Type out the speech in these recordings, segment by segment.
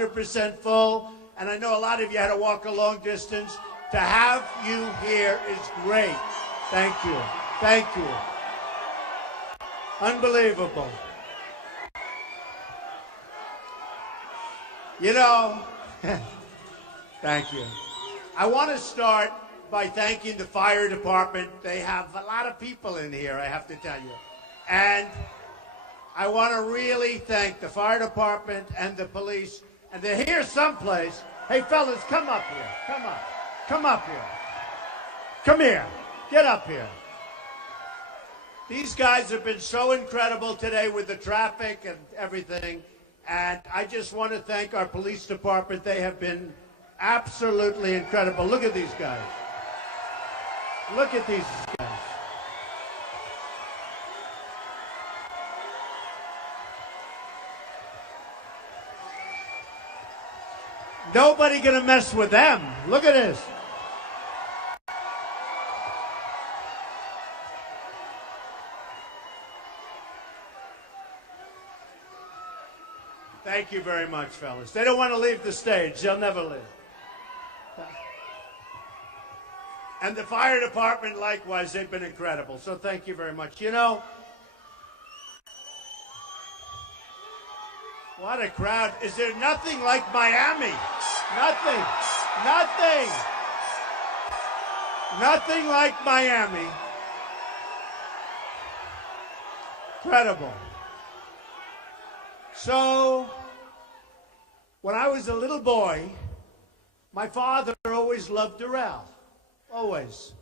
100% full, and I know a lot of you had to walk a long distance. To have you here is great. Thank you. Thank you. Unbelievable. You know, thank you. I want to start by thanking the fire department. They have a lot of people in here, I have to tell you. And I want to really thank the fire department and the police. And they're here someplace. Hey, fellas, come up here. Come up. Come up here. Come here. Get up here. These guys have been so incredible today with the traffic and everything. And I just want to thank our police department. They have been absolutely incredible. Look at these guys. Look at these guys. Nobody gonna mess with them. Look at this. Thank you very much, fellas. They don't want to leave the stage. They'll never leave. And the fire department, likewise, they've been incredible. So thank you very much. You know, what a crowd. Is there nothing like Miami? Nothing. Nothing. Nothing like Miami. Incredible. So, when I was a little boy, my father always loved Doral. Always.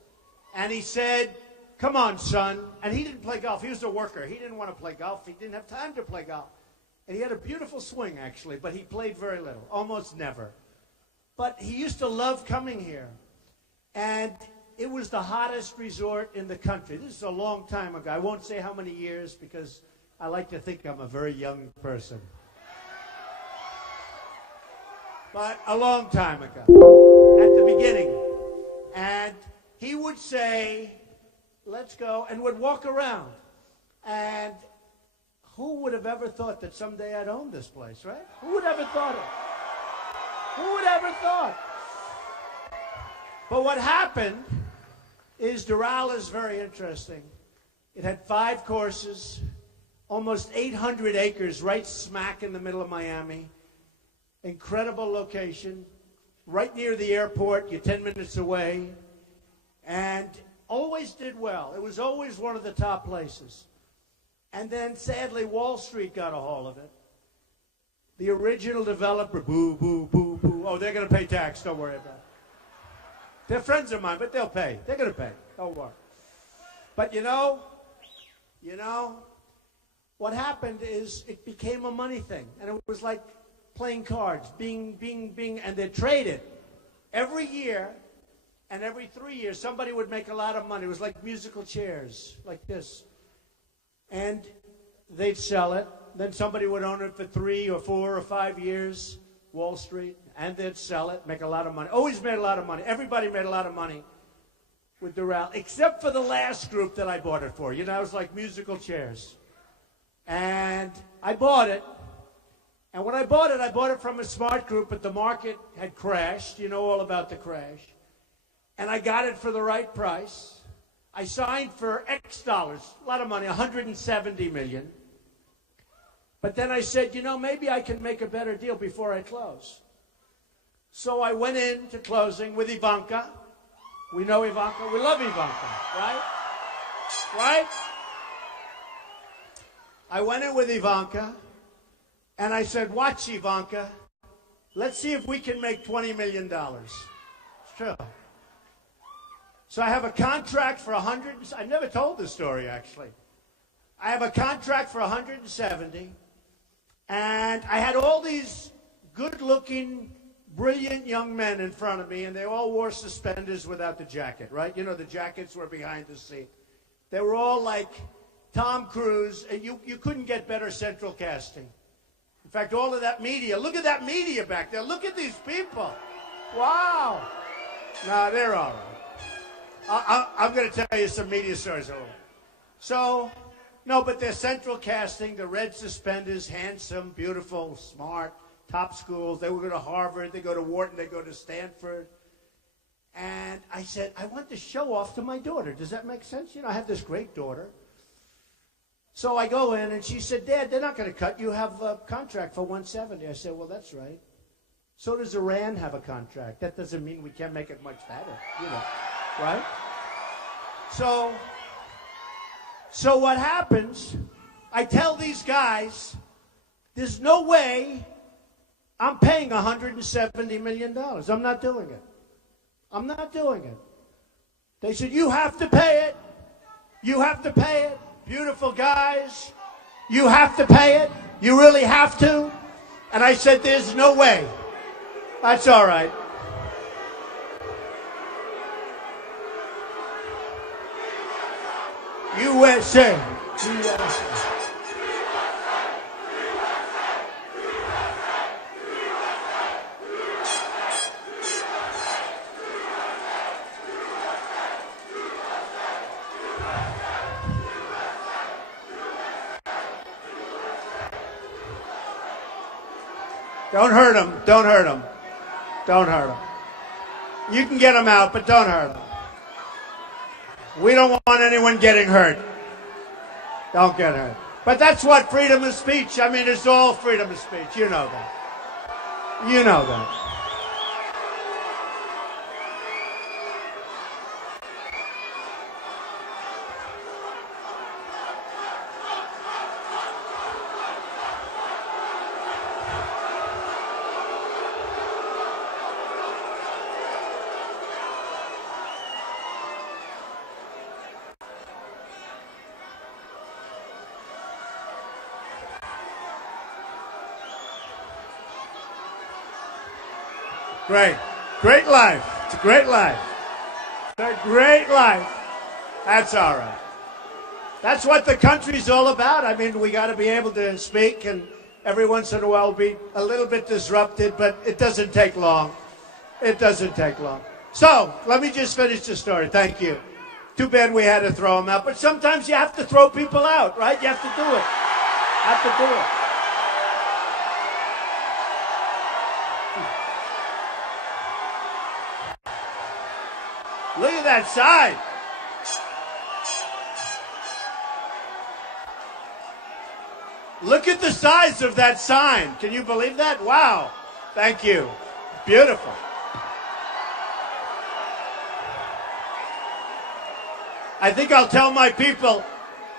And he said, come on, son. And he didn't play golf. He was a worker. He didn't want to play golf. He didn't have time to play golf. And he had a beautiful swing, actually, but he played very little, almost never. But he used to love coming here. And it was the hottest resort in the country. This is a long time ago. I won't say how many years because I like to think I'm a very young person. But a long time ago, at the beginning. And he would say, let's go, and would walk around. And who would have ever thought that someday I'd own this place, right? Who would ever thought it? Who would ever thought? But what happened is Doral is very interesting. It had 5 courses, almost 800 acres, right smack in the middle of Miami. Incredible location, right near the airport. You're 10 minutes away. And always did well. It was always one of the top places. And then, sadly, Wall Street got a hold of it. The original developer, boo, boo, boo, boo. Oh, they're going to pay tax. Don't worry about it. They're friends of mine, but they'll pay. They're going to pay. Don't worry. But you know, what happened is it became a money thing. And it was like playing cards, bing, bing, bing, and they traded. Every year and every 3 years, somebody would make a lot of money. It was like musical chairs, like this. And they'd sell it. Then somebody would own it for 3 or 4 or 5 years, Wall Street, and they'd sell it, make a lot of money. Always made a lot of money. Everybody made a lot of money with Doral, except for the last group that I bought it for. You know, it was like musical chairs. And I bought it. And when I bought it from a smart group, but the market had crashed. You know all about the crash. And I got it for the right price. I signed for X dollars, a lot of money, 170 million. But then I said, you know, maybe I can make a better deal before I close. So I went into closing with Ivanka. We know Ivanka. We love Ivanka, right? Right? I went in with Ivanka, and I said, watch, Ivanka. Let's see if we can make $20 million. Sure. So I have a contract for 100. I've never told this story, actually. I have a contract for 170. And I had all these good-looking, brilliant young men in front of me, and they all wore suspenders without the jacket, right? You know, the jackets were behind the seat. They were all like Tom Cruise, and you couldn't get better central casting. In fact, all of that media, look at that media back there. Look at these people. Wow. No, they're all right. I'm going to tell you some media stories. So, no, but they're central casting, the red suspenders, handsome, beautiful, smart, top schools. They would go to Harvard, they go to Wharton, they go to Stanford. And I said, I want to show off to my daughter. Does that make sense? You know, I have this great daughter. So I go in, and she said, Dad, they're not going to cut. You have a contract for 170. I said, well, that's right. So does Iran have a contract. That doesn't mean we can't make it much better, you know, right? So what happens, I tell these guys, there's no way I'm paying $170 million. I'm not doing it. I'm not doing it. They said, you have to pay it. You have to pay it. Beautiful guys. You have to pay it. You really have to. And I said, there's no way. That's all right. USA. USA. Don't hurt him. Don't hurt him. Don't hurt him. You can get him out, but don't hurt him. We don't want anyone getting hurt. Don't get hurt. But that's what freedom of speech. I mean, it's all freedom of speech. You know that. You know that. Great. Great life. It's a great life. It's a great life. That's all right. That's what the country's all about. I mean, we got to be able to speak, and every once in a while be a little bit disrupted, but it doesn't take long. It doesn't take long. So, let me just finish the story. Thank you. Too bad we had to throw him out, but sometimes you have to throw people out, right? You have to do it. You have to do it. Look at that sign. Look at the size of that sign. Can you believe that? Wow. Thank you. Beautiful. I think I'll tell my people,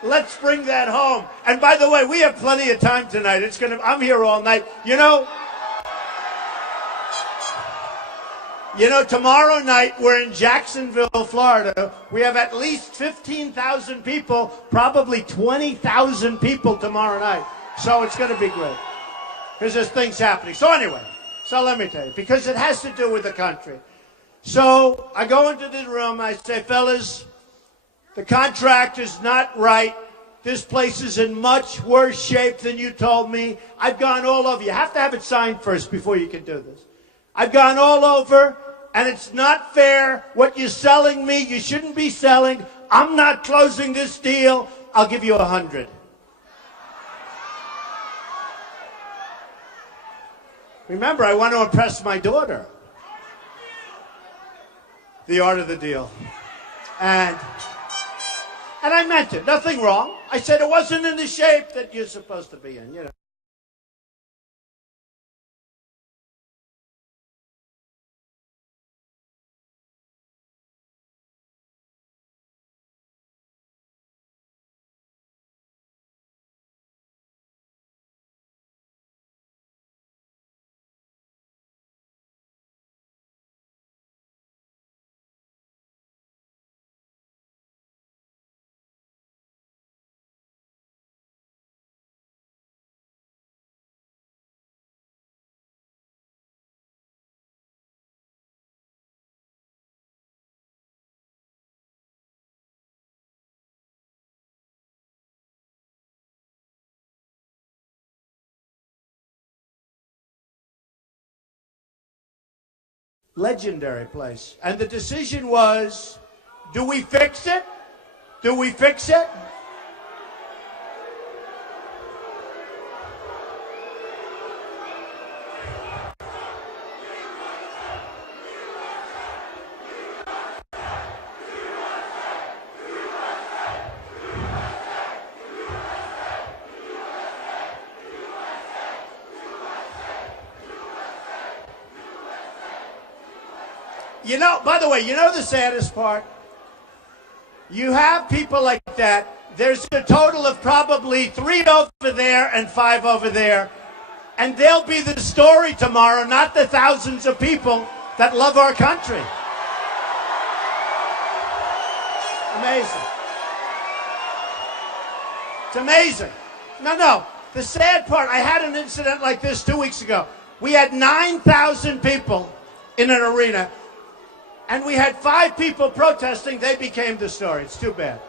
let's bring that home. And by the way, we have plenty of time tonight. I'm here all night. You know, tomorrow night we're in Jacksonville, Florida. We have at least 15,000 people, probably 20,000 people tomorrow night. So it's going to be great because there's things happening. So anyway, let me tell you, because it has to do with the country. So I go into the room, I say, fellas, the contract is not right. This place is in much worse shape than you told me. I've gone all over. You have to have it signed first before you can do this. I've gone all over, and it's not fair. What you're selling me, you shouldn't be selling. I'm not closing this deal. I'll give you 100. Remember, I want to impress my daughter. The art of the deal. And I meant it. Nothing wrong. I said it wasn't in the shape that you're supposed to be in, you know. Legendary place. And the decision was, do we fix it? Do we fix it? You know, by the way, you know the saddest part? You have people like that. There's a total of probably 3 over there and 5 over there. And they'll be the story tomorrow, not the thousands of people that love our country. Amazing. It's amazing. No. The sad part, I had an incident like this 2 weeks ago. We had 9,000 people in an arena, and we had 5 people protesting. They became the story. It's too bad.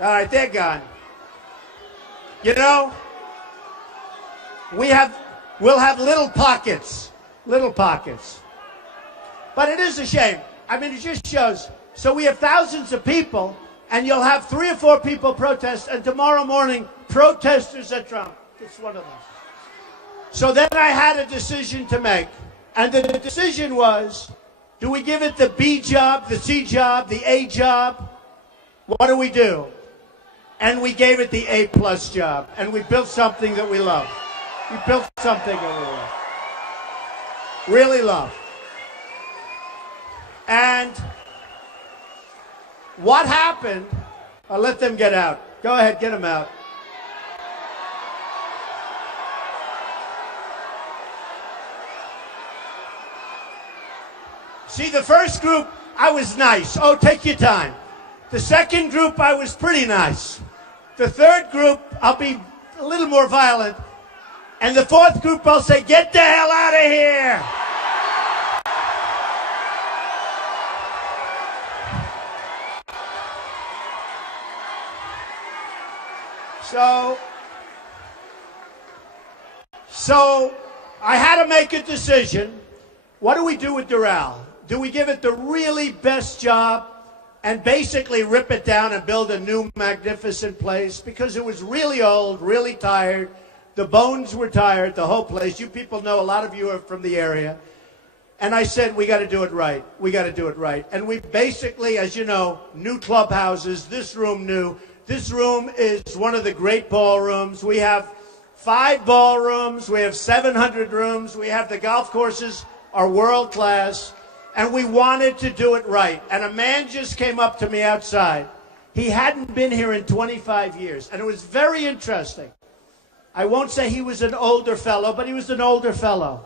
All right, they're gone. You know, we'll have little pockets. But it is a shame. I mean, it just shows. So we have thousands of people, and you'll have 3 or 4 people protest, and tomorrow morning, protesters at Trump. It's one of those. So then I had a decision to make. And the decision was, do we give it the B job, the C job, the A job? What do we do? And we gave it the A+ job. And we built something that we love. We built something that we love. Really love. And what happened, I'll let them get out. Go ahead, get them out. See, the first group, I was nice. Oh, take your time. The second group, I was pretty nice. The third group, I'll be a little more violent. And the fourth group, I'll say, get the hell out of here. So I had to make a decision. What do we do with Doral? Do we give it the really best job and basically rip it down and build a new magnificent place? Because it was really old, really tired. The bones were tired, the whole place. You people know, a lot of you are from the area. And I said, we got to do it right. We got to do it right. And we basically, as you know, new clubhouses, this room new. This room is one of the great ballrooms. We have 5 ballrooms. We have 700 rooms. We have the golf courses are world class. And we wanted to do it right. And a man just came up to me outside. He hadn't been here in 25 years. And it was very interesting. I won't say he was an older fellow, but he was an older fellow.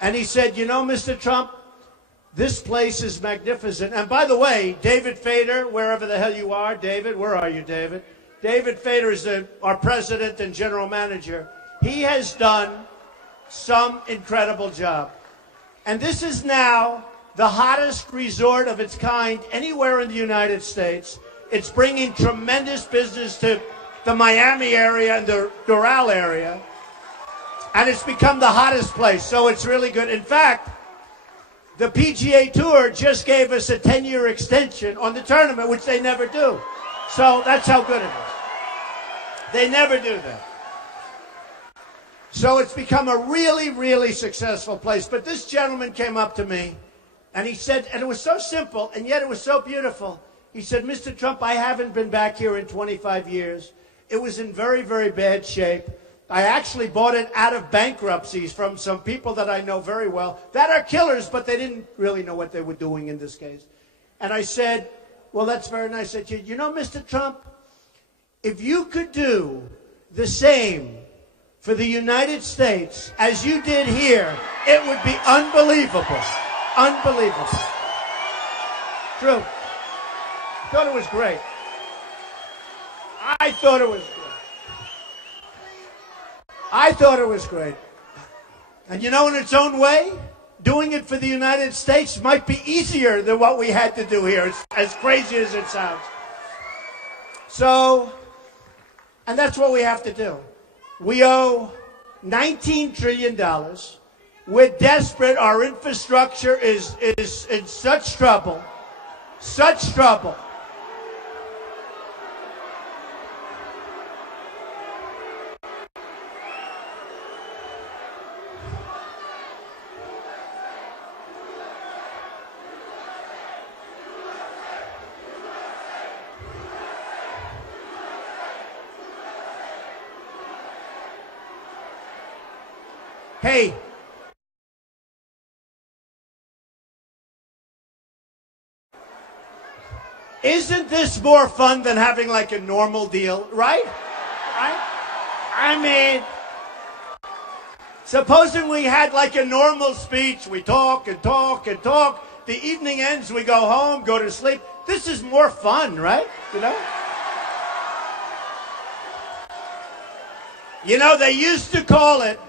And he said, you know, Mr. Trump, this place is magnificent. And by the way, David Fader, wherever the hell you are, David, where are you, David? David Fader is our president and general manager. He has done some incredible job. And this is now the hottest resort of its kind anywhere in the United States. It's bringing tremendous business to the Miami area and the Doral area. And it's become the hottest place, so it's really good. In fact, the PGA Tour just gave us a 10-year extension on the tournament, which they never do. So that's how good it is. They never do that. So it's become a really, really successful place. But this gentleman came up to me, and he said, and it was so simple, and yet it was so beautiful. He said, Mr. Trump, I haven't been back here in 25 years. It was in very, very bad shape. I actually bought it out of bankruptcies from some people that I know very well that are killers, but they didn't really know what they were doing in this case. And I said, well, that's very nice. I said, you know, Mr. Trump, if you could do the same for the United States as you did here, it would be unbelievable. Unbelievable. True. I thought it was great. I thought it was great. I thought it was great. And you know, in its own way, doing it for the United States might be easier than what we had to do here, it's as crazy as it sounds. So, and that's what we have to do. We owe $19 trillion. We're desperate. Our infrastructure is in such trouble. Such trouble. Hey, Isn't this more fun than having like a normal deal, right? I mean, supposing we had like a normal speech, we talk and talk and talk. The evening ends, we go home, go to sleep. This is more fun, right? You know? You know, they used to call it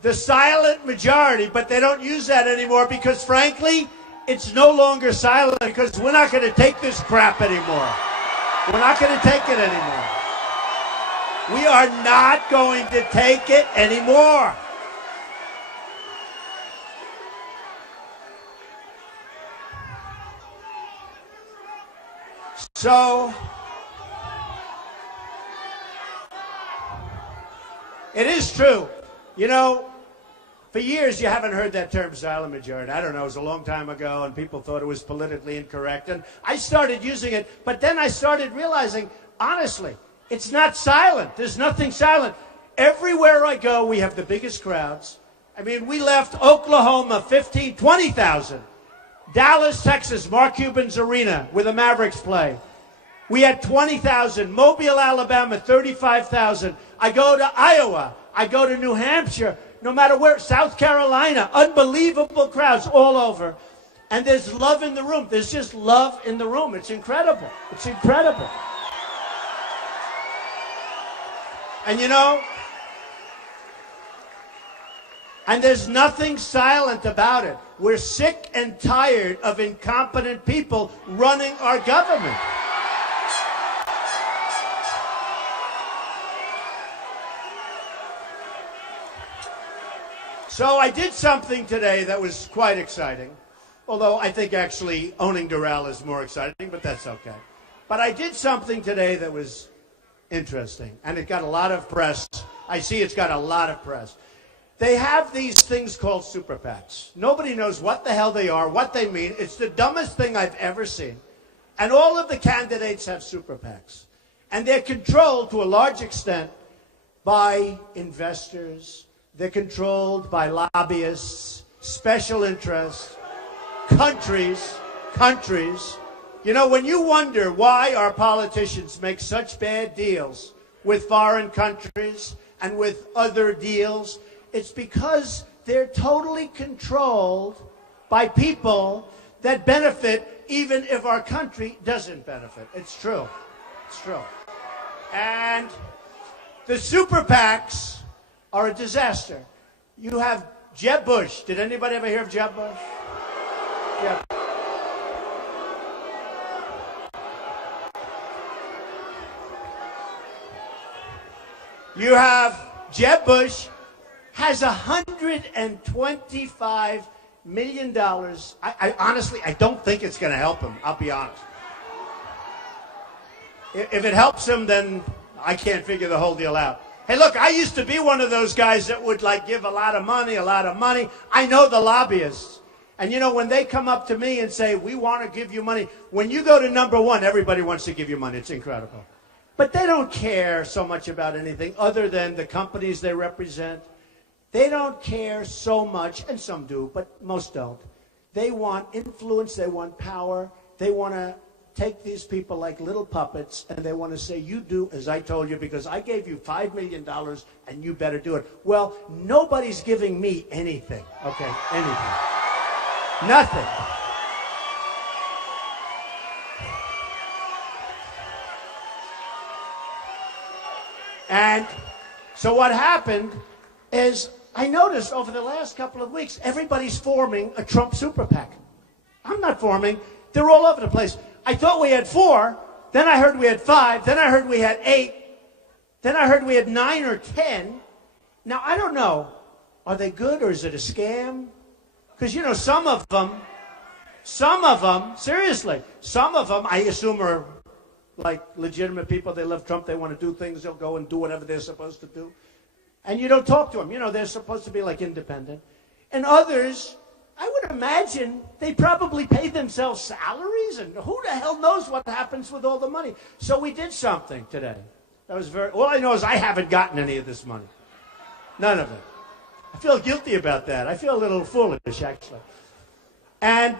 the silent majority, but they don't use that anymore because, frankly, it's no longer silent because we're not going to take this crap anymore. We're not going to take it anymore. We are not going to take it anymore. So, it is true. You know, for years you haven't heard that term silent majority. I don't know, it was a long time ago and people thought it was politically incorrect. And I started using it, but then I started realizing, honestly, it's not silent. There's nothing silent. Everywhere I go, we have the biggest crowds. I mean, we left Oklahoma 20,000. Dallas, Texas, Mark Cuban's arena where the Mavericks play. We had 20,000. Mobile, Alabama, 35,000. I go to Iowa. I go to New Hampshire. No matter where, South Carolina, unbelievable crowds all over. And there's love in the room. There's just love in the room. It's incredible. It's incredible. And you know, and there's nothing silent about it. We're sick and tired of incompetent people running our government. So I did something today that was quite exciting, although I think actually owning Doral is more exciting, but that's okay. But I did something today that was interesting, and it got a lot of press. I see it's got a lot of press. They have these things called super PACs. Nobody knows what the hell they are, what they mean. It's the dumbest thing I've ever seen. And all of the candidates have super PACs. And they're controlled to a large extent by investors. They're controlled by lobbyists, special interests, countries. You know, when you wonder why our politicians make such bad deals with foreign countries and with other deals, it's because they're totally controlled by people that benefit even if our country doesn't benefit. It's true. It's true. And the super PACs are a disaster. You have Jeb Bush. Did anybody ever hear of Jeb Bush? Jeb. You have Jeb Bush has $125 million. I honestly, I don't think it's going to help him. I'll be honest. If it helps him, then I can't figure the whole deal out. Hey, look, I used to be one of those guys that would like give a lot of money. I know the lobbyists. And you know, when they come up to me and say, we want to give you money, when you go to number one, everybody wants to give you money. It's incredible. But they don't care so much about anything other than the companies they represent. They don't care so much, and some do, but most don't. They want influence, they want power, they want to take these people like little puppets, and they want to say, you do as I told you because I gave you $5 million and you better do it. Well, nobody's giving me anything, okay, anything. Nothing. And so what happened is I noticed over the last couple of weeks, everybody's forming a Trump super PAC. I'm not forming. They're all over the place. I thought we had 4. Then I heard we had 5. Then I heard we had 8. Then I heard we had 9 or 10. Now, I don't know. Are they good or is it a scam? Because, you know, some of them, seriously, some of them I assume are like legitimate people. They love Trump. They want to do things. They'll go and do whatever they're supposed to do. And you don't talk to them. You know, they're supposed to be like independent. And others, I would imagine they probably pay themselves salaries. And who the hell knows what happens with all the money. So we did something today. That was all I know is I haven't gotten any of this money. None of it. I feel guilty about that. I feel a little foolish, actually. And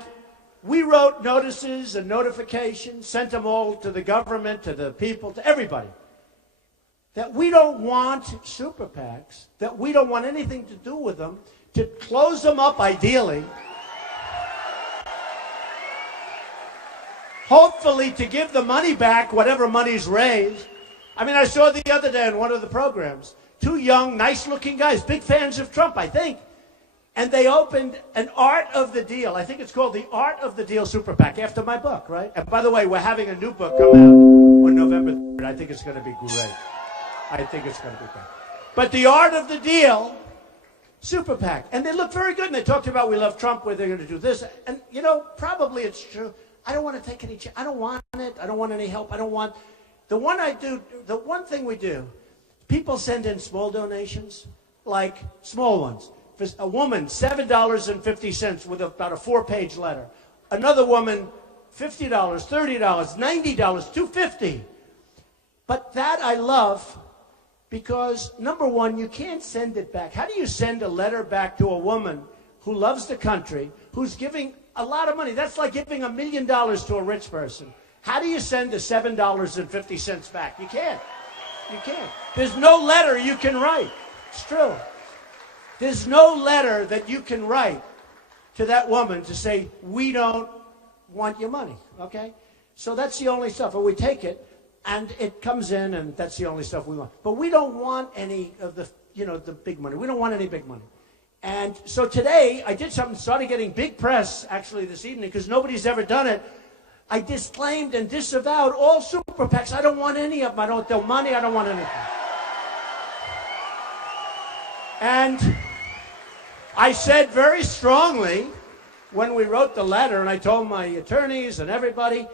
We wrote notices and notifications, sent them all to the government, to the people, to everybody, that we don't want super PACs, that we don't want anything to do with them, to close them up ideally, hopefully to give the money back, whatever money's raised. I mean, I saw the other day in one of the programs, two young, nice-looking guys, big fans of Trump, I think, and they opened an Art of the Deal. I think it's called the Art of the Deal Super PAC, after my book, right? And by the way, we're having a new book come out on November 3rd. I think it's going to be great. I think it's going to be great. But the Art of the Deal Super PAC. And they look very good. And they talked about we love Trump, where they're going to do this. And, you know, probably it's true. I don't want to take any chance. I don't want it. I don't want any help. I don't want... The one thing we do, people send in small donations, like small ones. For a woman, $7.50 with about a 4-page letter. Another woman, $50, $30, $90, $250. But that I love because, number one, you can't send it back. How do you send a letter back to a woman who loves the country, who's giving a lot of money? That's like giving $1 million to a rich person. How do you send the $7.50 back? You can't. You can't. There's no letter you can write. It's true. There's no letter that you can write to that woman to say, we don't want your money, okay? So that's the only stuff. And we take it, and it comes in, and that's the only stuff we want. But we don't want any of the, you know, the big money. We don't want any big money. And so today, I did something, started getting big press, actually, this evening, because nobody's ever done it. I disclaimed and disavowed all super PACs. I don't want any of them. I don't want their money. I don't want anything. And I said very strongly when we wrote the letter, and I told my attorneys and everybody,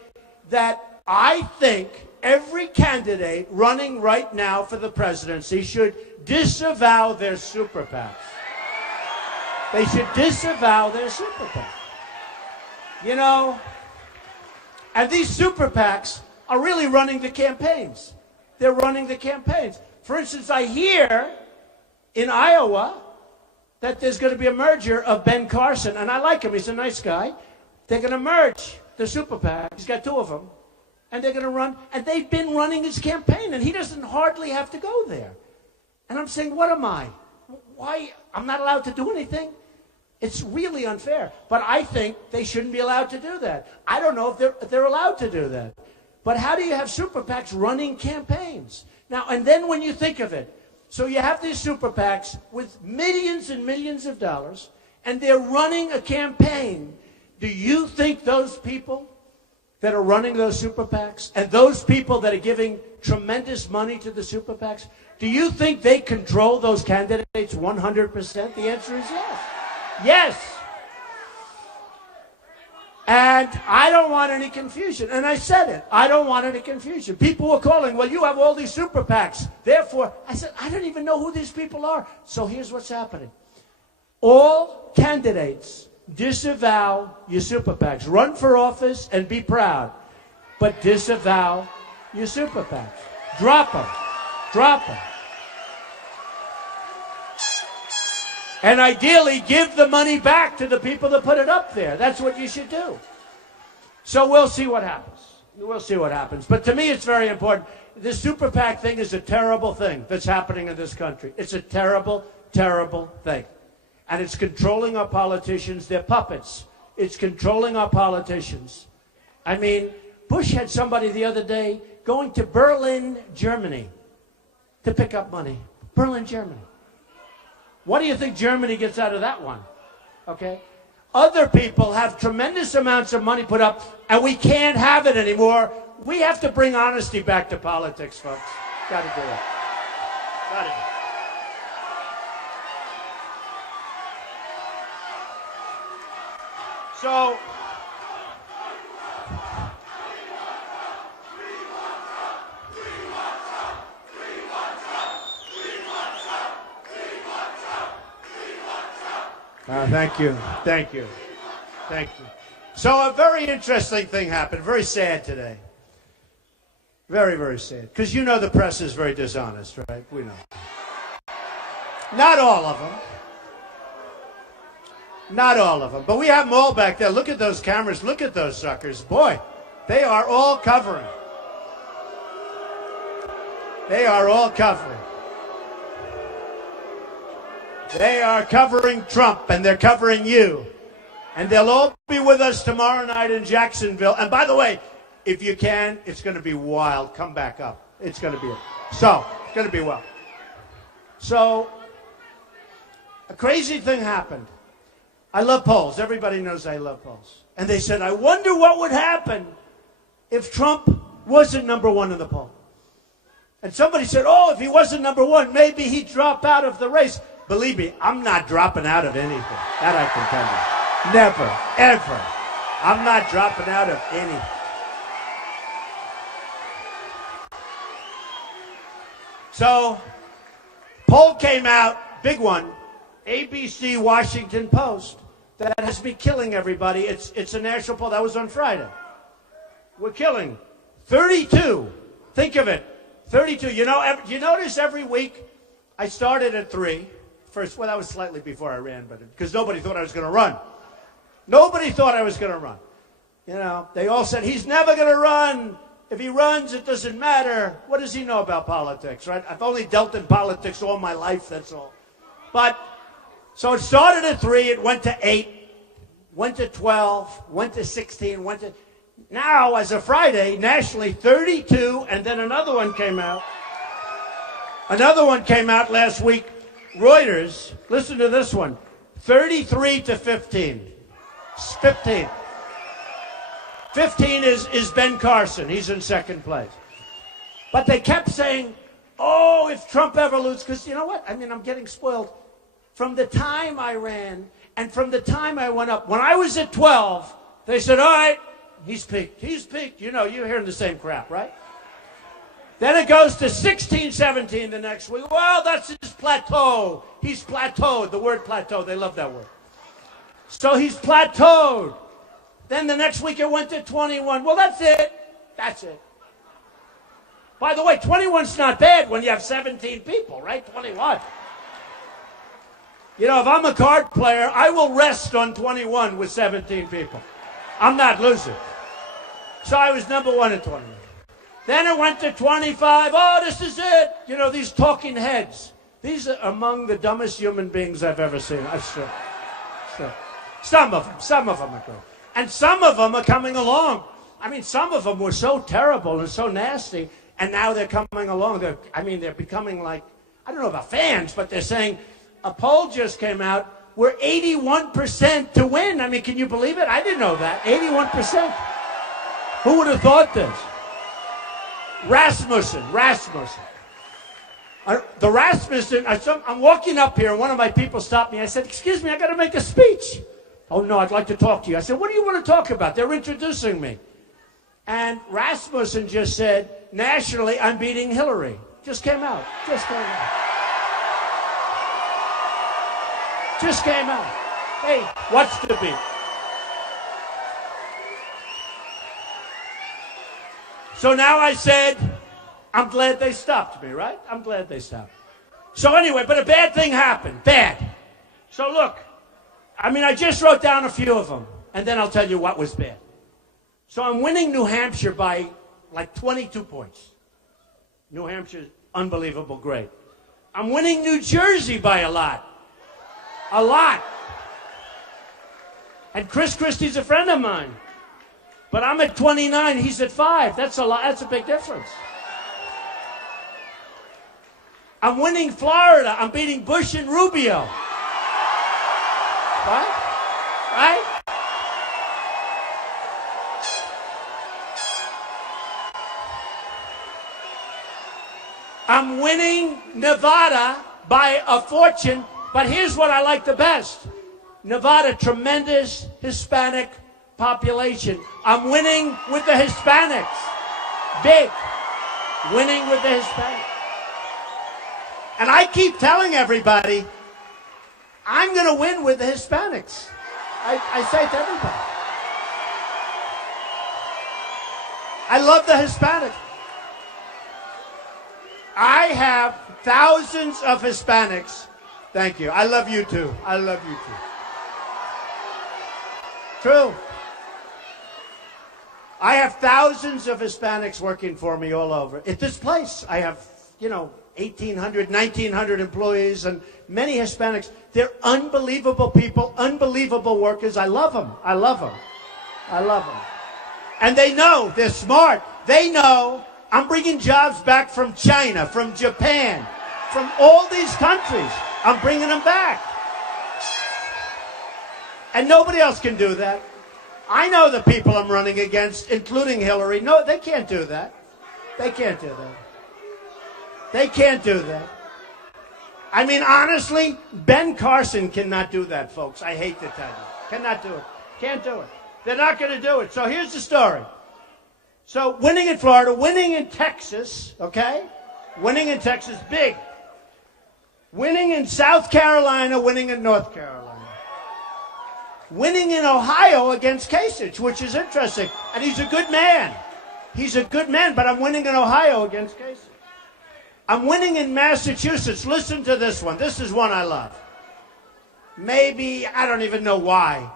that I think every candidate running right now for the presidency should disavow their super PACs. They should disavow their super PACs. You know, and these super PACs are really running the campaigns. They're running the campaigns. For instance, I hear in Iowa that there's going to be a merger of Ben Carson, and I like him. He's a nice guy. They're going to merge the super PAC. He's got two of them. And they're going to run, and they've been running his campaign, and he doesn't hardly have to go there. And I'm saying, what am I? Why? I'm not allowed to do anything? It's really unfair. But I think they shouldn't be allowed to do that. I don't know if they're allowed to do that. But how do you have super PACs running campaigns? Now, and then when you think of it, so you have these super PACs with millions and millions of dollars, and they're running a campaign. Do you think those people that are running those super PACs, and those people that are giving tremendous money to the super PACs, do you think they control those candidates 100%? The answer is yes. Yes. And I don't want any confusion. And I said it. I don't want any confusion. People were calling, well, you have all these super PACs. Therefore, I said, I don't even know who these people are. So here's what's happening. All candidates disavow your super PACs. Run for office and be proud. But disavow your super PACs. Drop them. Drop them. And ideally, give the money back to the people that put it up there. That's what you should do. So we'll see what happens. We'll see what happens. But to me, it's very important. This super PAC thing is a terrible thing that's happening in this country. It's a terrible, terrible thing. And it's controlling our politicians. They're puppets. It's controlling our politicians. I mean, Bush had somebody the other day going to Berlin, Germany, to pick up money. Berlin, Germany. What do you think Germany gets out of that one? Okay? Other people have tremendous amounts of money put up, and we can't have it anymore. We have to bring honesty back to politics, folks. Got to do it. Got to do it. So, thank you. Thank you. Thank you. So a very interesting thing happened. Very sad today. Very, very sad. Because you know the press is very dishonest, right? We know. Not all of them. Not all of them, but we have them all back there. Look at those cameras. Look at those suckers. Boy, they are all covering. They are all covering. They are covering Trump, and they're covering you. And they'll all be with us tomorrow night in Jacksonville. And by the way, if you can, it's going to be wild. Come back up. It's going to be it's going to be wild. So, a crazy thing happened. I love polls. Everybody knows I love polls. And they said, I wonder what would happen if Trump wasn't number one in the poll. And somebody said, oh, if he wasn't number one, maybe he'd drop out of the race. Believe me, I'm not dropping out of anything. That I can tell you. Never, ever. I'm not dropping out of anything. So, poll came out, big one, ABC Washington Post, that has me killing everybody. It's a national poll. That was on Friday. We're killing 32. Think of it. 32. You notice every week I started at 3. First, well, that was slightly before I ran, but because nobody thought I was going to run. Nobody thought I was going to run. You know, they all said, he's never going to run. If he runs, it doesn't matter. What does he know about politics, right? I've only dealt in politics all my life, that's all. But, so it started at 3, it went to 8, went to 12, went to 16, went to... Now, as of Friday, nationally, 32, and then another one came out. Another one came out last week. Reuters, listen to this one, 33 to 15. 15. 15 is Ben Carson. He's in second place. But they kept saying, oh, if Trump ever loses, because you know what? I mean, I'm getting spoiled. From the time I ran and from the time I went up, when I was at 12, they said, all right, he's peaked. He's peaked. You know, you're hearing the same crap, right? Then it goes to 16, 17 the next week. Well, that's his plateau. He's plateaued. The word plateau, they love that word. So he's plateaued. Then the next week it went to 21. Well, that's it. That's it. By the way, 21's not bad when you have 17 people, right? 21. You know, if I'm a card player, I will rest on 21 with 17 people. I'm not losing. So I was number 1 at 21. Then it went to 25. Oh, this is it. You know, these talking heads. These are among the dumbest human beings I've ever seen. I'm sure. Some of them are good. And some of them are coming along. I mean, some of them were so terrible and so nasty, and now they're coming along. They're becoming like, I don't know about fans, but they're saying, a poll just came out, we're 81% to win. I mean, can you believe it? I didn't know that. 81%. Who would have thought this? Rasmussen. The Rasmussen, I'm walking up here, and one of my people stopped me. I said, excuse me, I got to make a speech. Oh, no, I'd like to talk to you. I said, what do you want to talk about? They're introducing me. And Rasmussen just said, nationally, I'm beating Hillary. Just came out. Just came out. Hey, what's the beat? So now I said, I'm glad they stopped me, right? I'm glad they stopped. So anyway, but a bad thing happened. Bad. So look, I just wrote down a few of them, and then I'll tell you what was bad. So I'm winning New Hampshire by like 22 points. New Hampshire's unbelievable, great. I'm winning New Jersey by a lot. A lot. And Chris Christie's a friend of mine. But I'm at 29, he's at 5. That's a lot. That's a big difference. I'm winning Florida. I'm beating Bush and Rubio. Right? I'm winning Nevada by a fortune, but here's what I like the best. Nevada, tremendous Hispanic population. I'm winning with the Hispanics. Big. Winning with the Hispanics. And I keep telling everybody, I'm going to win with the Hispanics. I say to everybody. I love the Hispanics. I have thousands of Hispanics. Thank you. I love you too. I love you too. True. I have thousands of Hispanics working for me all over. At this place, I have, 1,800, 1,900 employees and many Hispanics. They're unbelievable people, unbelievable workers. I love them. I love them. I love them. And they know, they're smart. They know I'm bringing jobs back from China, from Japan, from all these countries. I'm bringing them back. And nobody else can do that. I know the people I'm running against, including Hillary. No, they can't do that. They can't do that. They can't do that. I mean, honestly, Ben Carson cannot do that, folks. I hate to tell you. Cannot do it. Can't do it. They're not going to do it. So here's the story. So winning in Florida, winning in Texas, okay? Winning in Texas, big. Winning in South Carolina, winning in North Carolina. Winning in Ohio against Kasich, which is interesting. And he's a good man. He's a good man, but I'm winning in Ohio against Kasich. I'm winning in Massachusetts. Listen to this one. This is one I love. Maybe, I don't even know why.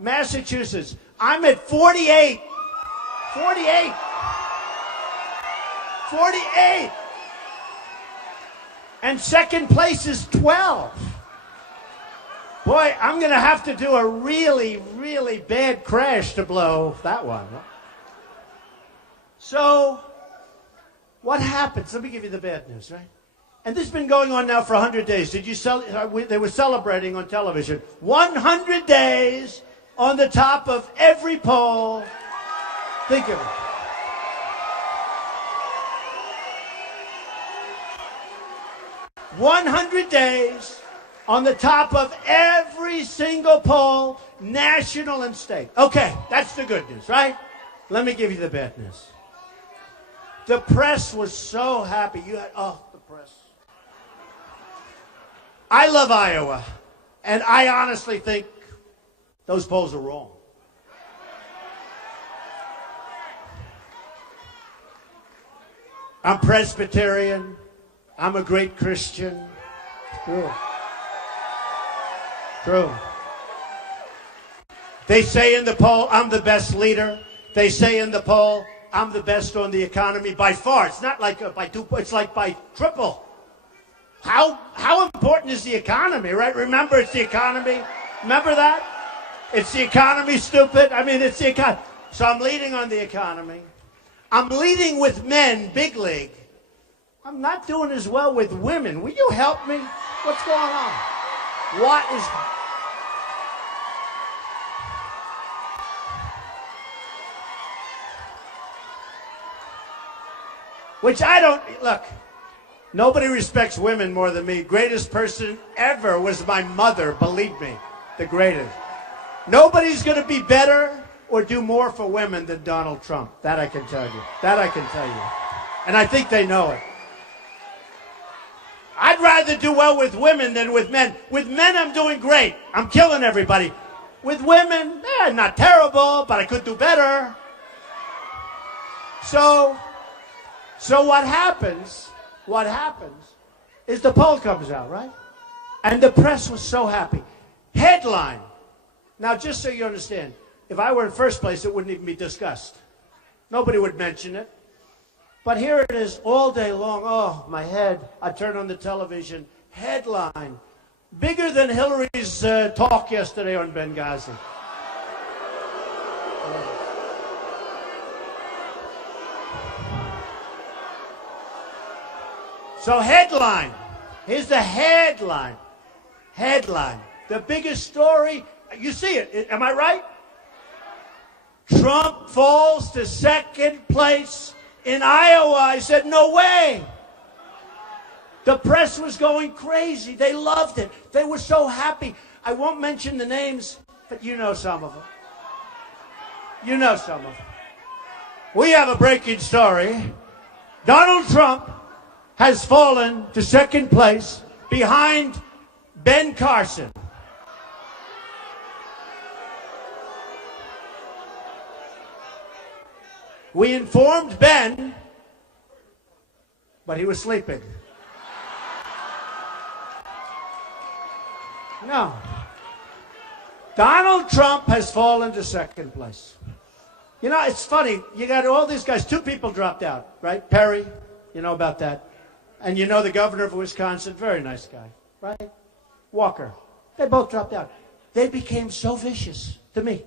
Massachusetts. I'm at 48. 48. 48. And second place is 12. Boy, I'm going to have to do a really, really bad crash to blow that one. So, what happens? Let me give you the bad news, right? And this has been going on now for 100 days. Did you they were celebrating on television. 100 days on the top of every poll. Think of it. 100 days on the top of every single poll, national and state. Okay, that's the good news, right? Let me give you the bad news. The press was so happy. The press. I love Iowa, and I honestly think those polls are wrong. I'm Presbyterian. I'm a great Christian. True. True. They say in the poll, I'm the best leader. They say in the poll, I'm the best on the economy by far. It's not like by two, it's like by triple. How important is the economy, right? Remember, it's the economy. Remember that? It's the economy, stupid. I mean, it's the economy. So I'm leading on the economy. I'm leading with men, big league. I'm not doing as well with women. Will you help me? What's going on? What is... Which I don't... Look, nobody respects women more than me. Greatest person ever was my mother, believe me. The greatest. Nobody's going to be better or do more for women than Donald Trump. That I can tell you. That I can tell you. And I think they know it. I'd rather do well with women than with men. With men, I'm doing great. I'm killing everybody. With women, not terrible, but I could do better. So what happens is the poll comes out, right? And the press was so happy. Headline. Now, just so you understand, if I were in first place, it wouldn't even be discussed. Nobody would mention it. But here it is all day long. Oh, my head. I turn on the television. Headline. Bigger than Hillary's talk yesterday on Benghazi. So headline. Here's the headline. Headline. The biggest story. You see it. Am I right? Trump falls to second place in Iowa. I said, no way. The press was going crazy. They loved it. They were so happy. I won't mention the names, but you know some of them. You know some of them. We have a breaking story. Donald Trump has fallen to second place behind Ben Carson. We informed Ben, but he was sleeping. No. Donald Trump has fallen to second place. You know, it's funny. You got all these guys. 2 people dropped out, right? Perry, you know about that. And you know the governor of Wisconsin, very nice guy, right? Walker. They both dropped out. They became so vicious to me.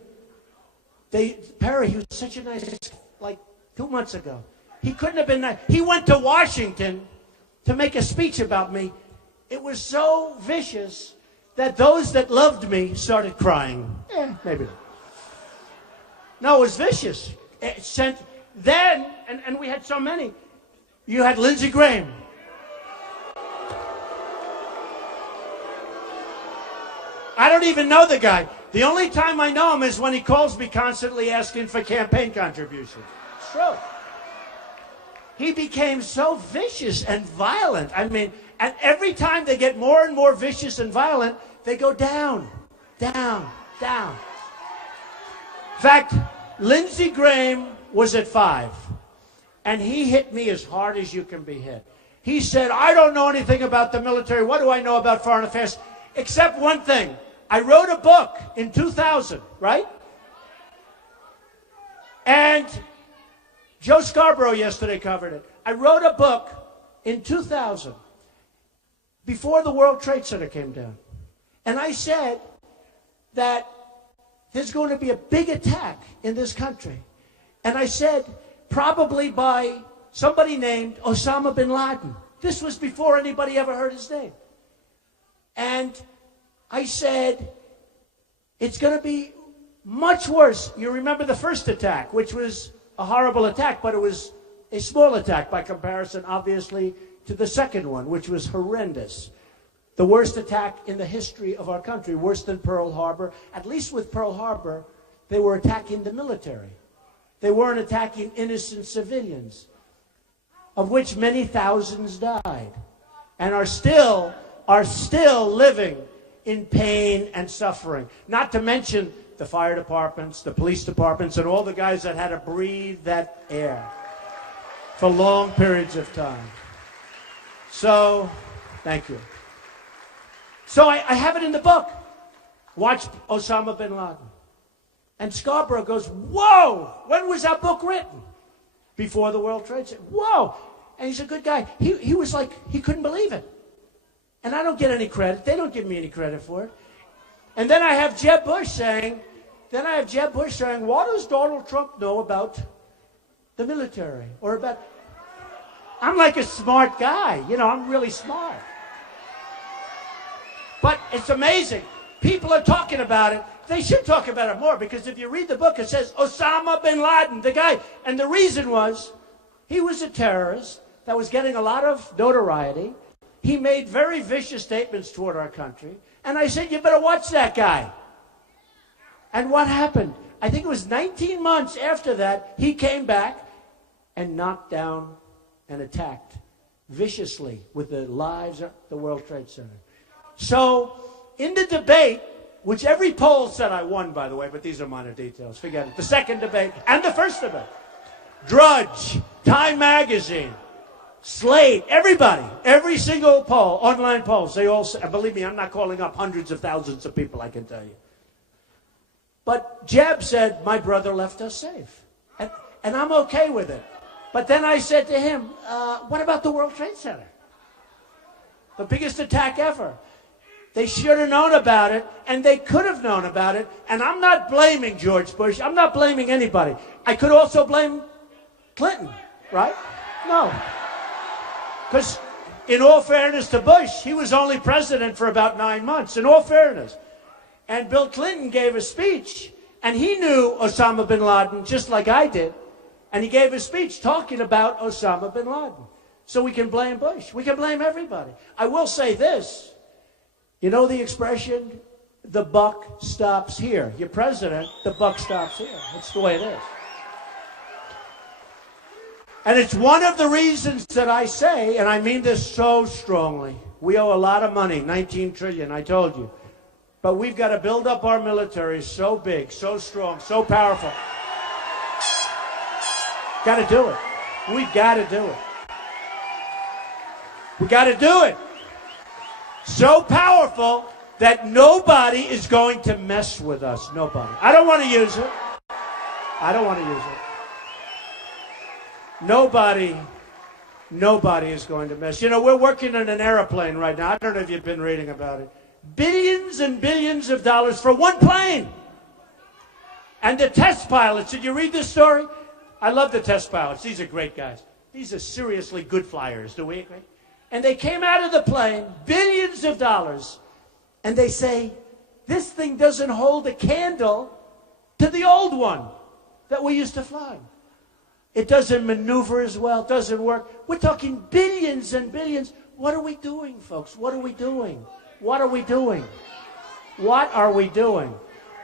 Perry, he was such a nice, like 2 months ago. He couldn't have been nice. He went to Washington to make a speech about me. It was so vicious that those that loved me started crying. Maybe not. No, it was vicious. Then, and we had so many. You had Lindsey Graham. I don't even know the guy. The only time I know him is when he calls me constantly asking for campaign contributions. It's true. He became so vicious and violent. I mean, and every time they get more and more vicious and violent, they go down, down, down. In fact, Lindsey Graham was at 5, and he hit me as hard as you can be hit. He said, I don't know anything about the military. What do I know about foreign affairs? Except one thing. I wrote a book in 2000, right? And Joe Scarborough yesterday covered it. I wrote a book in 2000 before the World Trade Center came down. And I said that there's going to be a big attack in this country. And I said probably by somebody named Osama bin Laden. This was before anybody ever heard his name. And I said, it's going to be much worse. You remember the first attack, which was a horrible attack, but it was a small attack by comparison, obviously, to the second one, which was horrendous. The worst attack in the history of our country, worse than Pearl Harbor. At least with Pearl Harbor, they were attacking the military. They weren't attacking innocent civilians, of which many thousands died, and are still living in pain and suffering. Not to mention the fire departments, the police departments, and all the guys that had to breathe that air for long periods of time. So, thank you. So I have it in the book. Watch Osama bin Laden. And Scarborough goes, whoa, when was that book written? Before the World Trade Center. Whoa. And he's a good guy. He was like, he couldn't believe it. And I don't get any credit. They don't give me any credit for it. And then I have Jeb Bush saying, what does Donald Trump know about the military? Or about... I'm like a smart guy. You know, I'm really smart. But it's amazing. People are talking about it. They should talk about it more, because if you read the book, it says Osama bin Laden, the guy. And the reason was, he was a terrorist that was getting a lot of notoriety. He made very vicious statements toward our country. And I said, you better watch that guy. And what happened? I think it was 19 months after that, he came back and knocked down and attacked viciously with the lives of the World Trade Center. So in the debate, which every poll said I won, by the way, but these are minor details. Forget it. The second debate and the first debate. Drudge, Time Magazine, Slate, everybody, every single poll, online polls, they all say, believe me, I'm not calling up hundreds of thousands of people, I can tell you. But Jeb said, my brother left us safe. And I'm okay with it. But then I said to him, what about the World Trade Center? The biggest attack ever. They should have known about it, and they could have known about it. And I'm not blaming George Bush. I'm not blaming anybody. I could also blame Clinton, right? No. Because in all fairness to Bush, he was only president for about 9 months, in all fairness. And Bill Clinton gave a speech, and he knew Osama bin Laden just like I did. And he gave a speech talking about Osama bin Laden. So we can blame Bush. We can blame everybody. I will say this. You know the expression, the buck stops here. You're president, the buck stops here. That's the way it is. And it's one of the reasons that I say, and I mean this so strongly, we owe a lot of money, 19 trillion, I told you. But we've got to build up our military so big, so strong, so powerful. Got to do it. We've got to do it. We got to do it. So powerful that nobody is going to mess with us. Nobody. I don't want to use it. I don't want to use it. Nobody is going to mess. You know, we're working on an airplane right now. I don't know if you've been reading about it. Billions and billions of dollars for one plane. And the test pilots, did you read this story? I love the test pilots. These are great guys. These are seriously good flyers. Do we agree? And they came out of the plane, billions of dollars, and they say, this thing doesn't hold a candle to the old one that we used to fly. It doesn't maneuver as well, doesn't work. We're talking billions and billions. What are we doing, folks? What are we doing? What are we doing? What are we doing?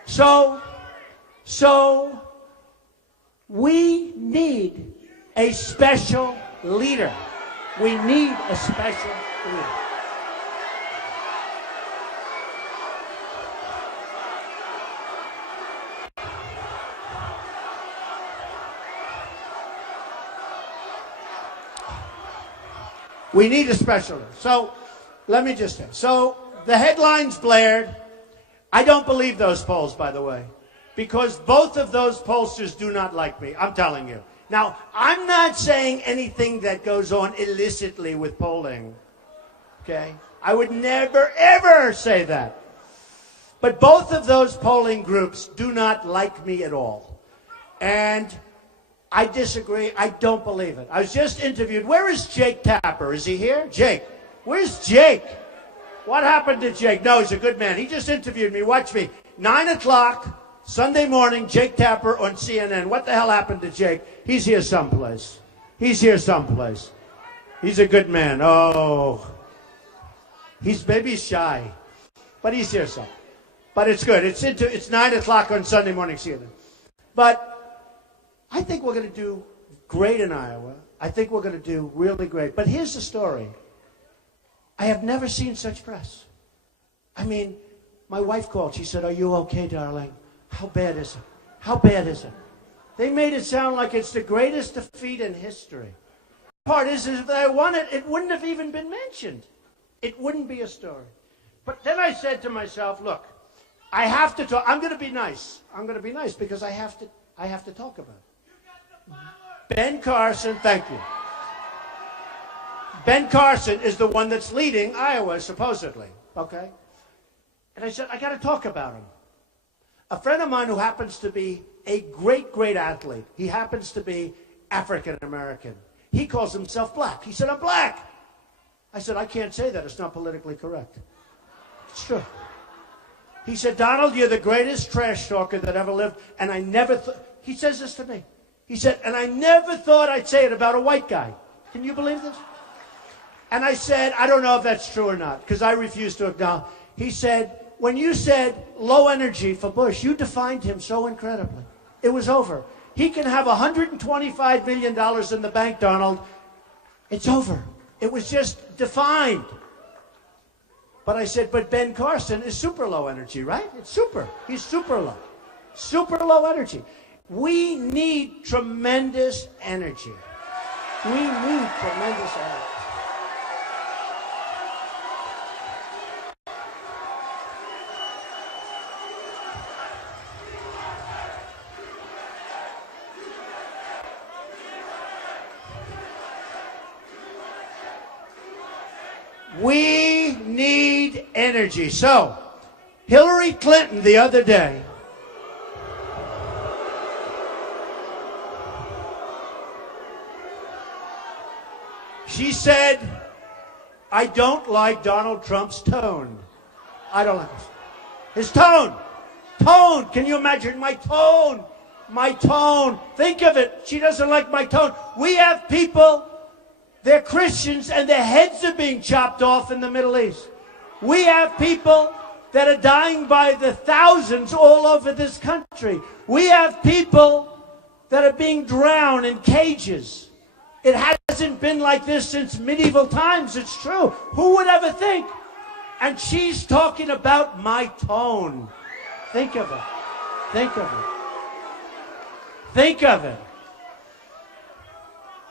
So we need a special leader. We need a special leader. We need a special leader. So let me just say. So the headlines blared. I don't believe those polls, by the way, because both of those pollsters do not like me. I'm telling you. Now, I'm not saying anything that goes on illicitly with polling, okay? I would never, ever say that. But both of those polling groups do not like me at all. And I disagree. I don't believe it. I was just interviewed. Where is Jake Tapper? Is he here? Jake. Where's Jake? What happened to Jake? No, he's a good man. He just interviewed me. Watch me. 9 o'clock. Sunday morning, Jake Tapper on CNN. What the hell happened to Jake? He's here someplace. He's here someplace. He's a good man. Oh. He's maybe shy. But he's here some. But it's good. It's 9 o'clock on Sunday morning, CNN. But I think we're going to do great in Iowa. I think we're going to do really great. But here's the story. I have never seen such press. I mean, my wife called. She said, "Are you okay, darling? How bad is it? How bad is it?" They made it sound like it's the greatest defeat in history. The part is if they won it, it wouldn't have even been mentioned. It wouldn't be a story. But then I said to myself, look, I have to talk. I'm going to be nice. I'm going to be nice because I have to talk about it. Ben Carson, thank you. Ben Carson is the one that's leading Iowa, supposedly. Okay? And I said, I got to talk about him. A friend of mine who happens to be a great, great athlete. He happens to be African American. He calls himself black. He said, "I'm black." I said, "I can't say that. It's not politically correct." It's true. He said, "Donald, you're the greatest trash talker that ever lived." And I never thought, he says this to me. He said, "And I never thought I'd say it about a white guy." Can you believe this? And I said, I don't know if that's true or not, because I refuse to acknowledge. He said, when you said low energy for Bush, you defined him so incredibly. It was over. He can have $125 million in the bank, Donald. It's over. It was just defined. But I said, but Ben Carson is super low energy, right? It's super. He's super low. Super low energy. We need tremendous energy. We need tremendous energy. We need energy. So, Hillary Clinton the other day she said, "I don't like Donald Trump's tone. I don't like his tone. Tone. Can you imagine my tone? My tone. Think of it. She doesn't like my tone. We have people, they're Christians, and their heads are being chopped off in the Middle East. We have people that are dying by the thousands all over this country. We have people that are being drowned in cages. It hasn't been like this since medieval times, it's true. Who would ever think? And she's talking about my tone. Think of it. Think of it. Think of it.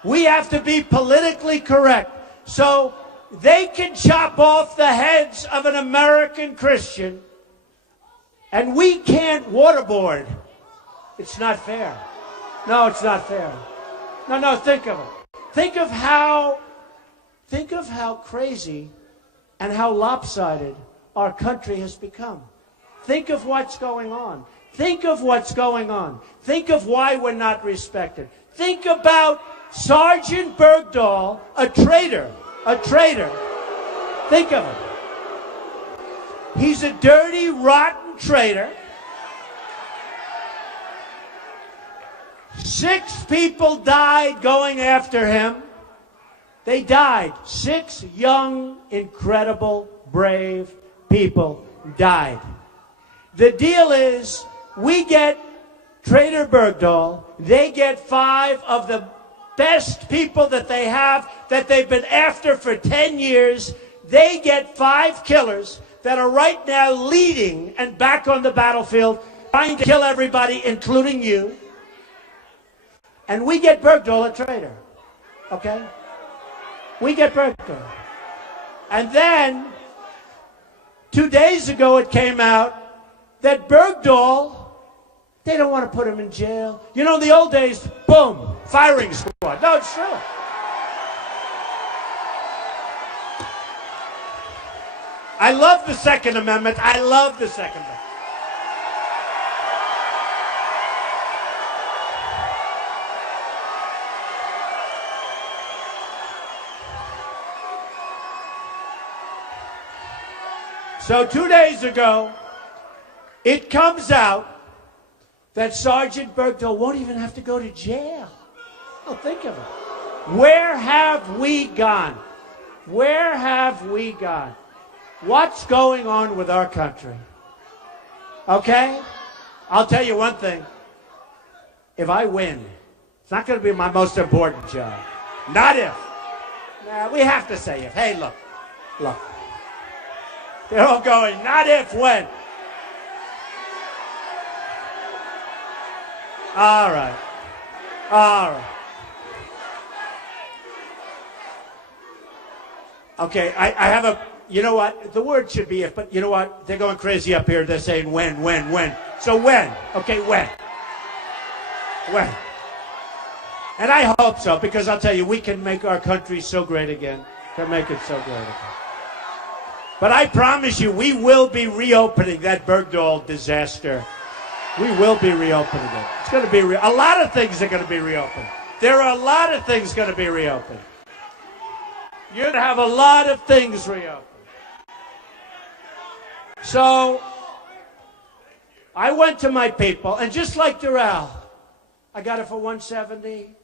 We have to be politically correct. So they can chop off the heads of an American Christian, and we can't waterboard. It's not fair. No, it's not fair. No, think of it. Think of how crazy and how lopsided our country has become. Think of what's going on. Think of what's going on. Think of why we're not respected. Think about Sergeant Bergdahl, a traitor. A traitor. Think of it. He's a dirty, rotten traitor. 6 people died going after him. They died. 6 young, incredible, brave people died. The deal is, we get Traitor Bergdahl. They get 5 of the best people that they have, that they've been after for 10 years. They get 5 killers that are right now leading and back on the battlefield, trying to kill everybody, including you. And we get Bergdahl, a traitor. Okay? We get Bergdahl. And then, 2 days ago, it came out that Bergdahl, they don't want to put him in jail. You know, in the old days, boom, firing squad. No, it's true. I love the Second Amendment. I love the Second Amendment. So 2 days ago, it comes out that Sergeant Bergdahl won't even have to go to jail. Oh, think of it. Where have we gone? Where have we gone? What's going on with our country? Okay? I'll tell you one thing. If I win, it's not going to be my most important job. Not if. Nah, we have to say if. Hey, look. They're all going, not if, when. All right. Okay, I have a, you know what? The word should be if, but you know what? They're going crazy up here. They're saying when. So when? Okay, when? When? And I hope so, because I'll tell you, we can make our country so great again. Can make it so great again. But I promise you, we will be reopening that Bergdahl disaster. We will be reopening it. It's going to be a lot of things are going to be reopened. There are a lot of things going to be reopened. You're going to have a lot of things reopened. So I went to my people, and just like Doral, I got it for 170.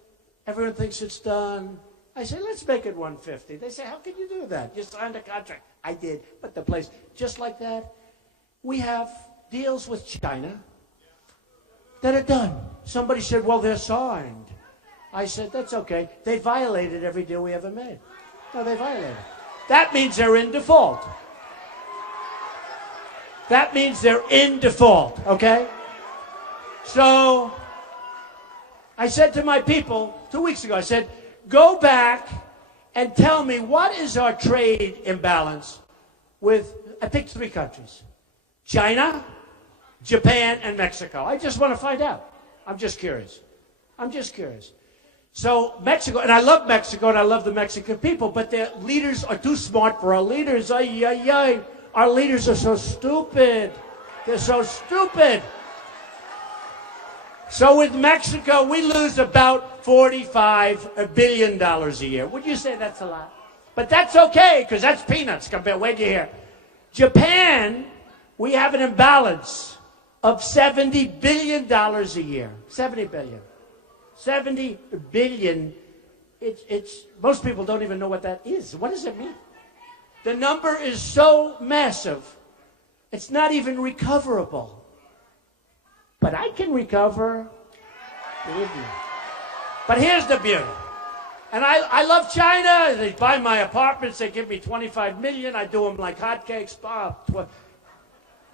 Everyone thinks it's done. I say, let's make it 150. They say, how can you do that? You signed a contract. I did, but the place, just like that, we have deals with China that are done. Somebody said, well, they're signed. I said, that's okay. They violated every deal we ever made. No, they violated. That means they're in default. That means they're in default, okay? So I said to my people 2 weeks ago, I said, go back and tell me what is our trade imbalance with, I picked 3 countries, China, Japan, and Mexico. I just want to find out. I'm just curious. So Mexico, and I love Mexico, and I love the Mexican people, but their leaders are too smart for our leaders. Our leaders are so stupid. They're so stupid. So with Mexico, we lose about $45 billion a year. Would you say that's a lot? But that's okay, because that's peanuts compared. Wait till you hear. Japan, we have an imbalance of $70 billion a year. 70 billion. 70 billion. It's most people don't even know what that is. What does it mean? The number is so massive, it's not even recoverable. But I can recover. Believe me. But here's the beauty. And I love China. They buy my apartments. They give me $25 million. I do them like hotcakes.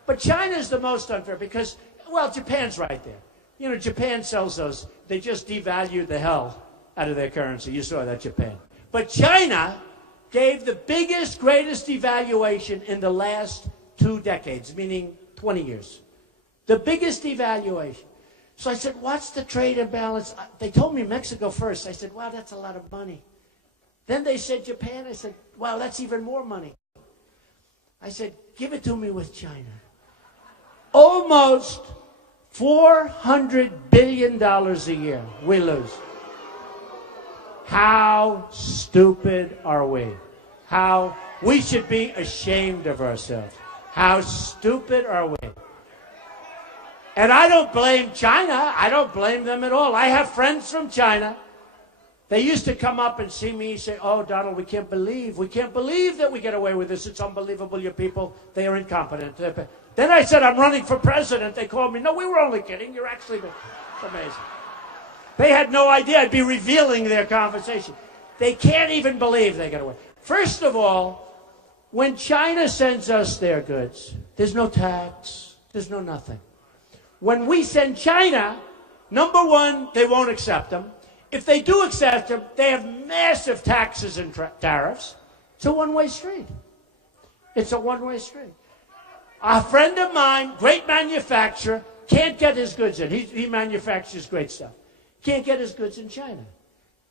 But China is the most unfair because, well, Japan's right there. You know, Japan sells those. They just devalued the hell out of their currency. You saw that, Japan. But China gave the biggest, greatest devaluation in the last 2 decades, meaning 20 years. The biggest devaluation. So I said, what's the trade imbalance? They told me Mexico first. I said, wow, that's a lot of money. Then they said Japan. I said, wow, that's even more money. I said, give it to me with China. Almost $400 billion a year we lose. How stupid are we? How we should be ashamed of ourselves. How stupid are we? And I don't blame China. I don't blame them at all. I have friends from China. They used to come up and see me and say, oh, Donald, we can't believe that we get away with this. It's unbelievable, your people. They are incompetent. Then I said, I'm running for president. They called me, no, we were only kidding. You're actually, it's amazing. They had no idea I'd be revealing their conversation. They can't even believe they get away. First of all, when China sends us their goods, there's no tax, there's no nothing. When we send China, number one, they won't accept them. If they do accept them, they have massive taxes and tariffs. It's a one-way street. It's a one-way street. A friend of mine, great manufacturer, can't get his goods in. He manufactures great stuff. Can't get his goods in China.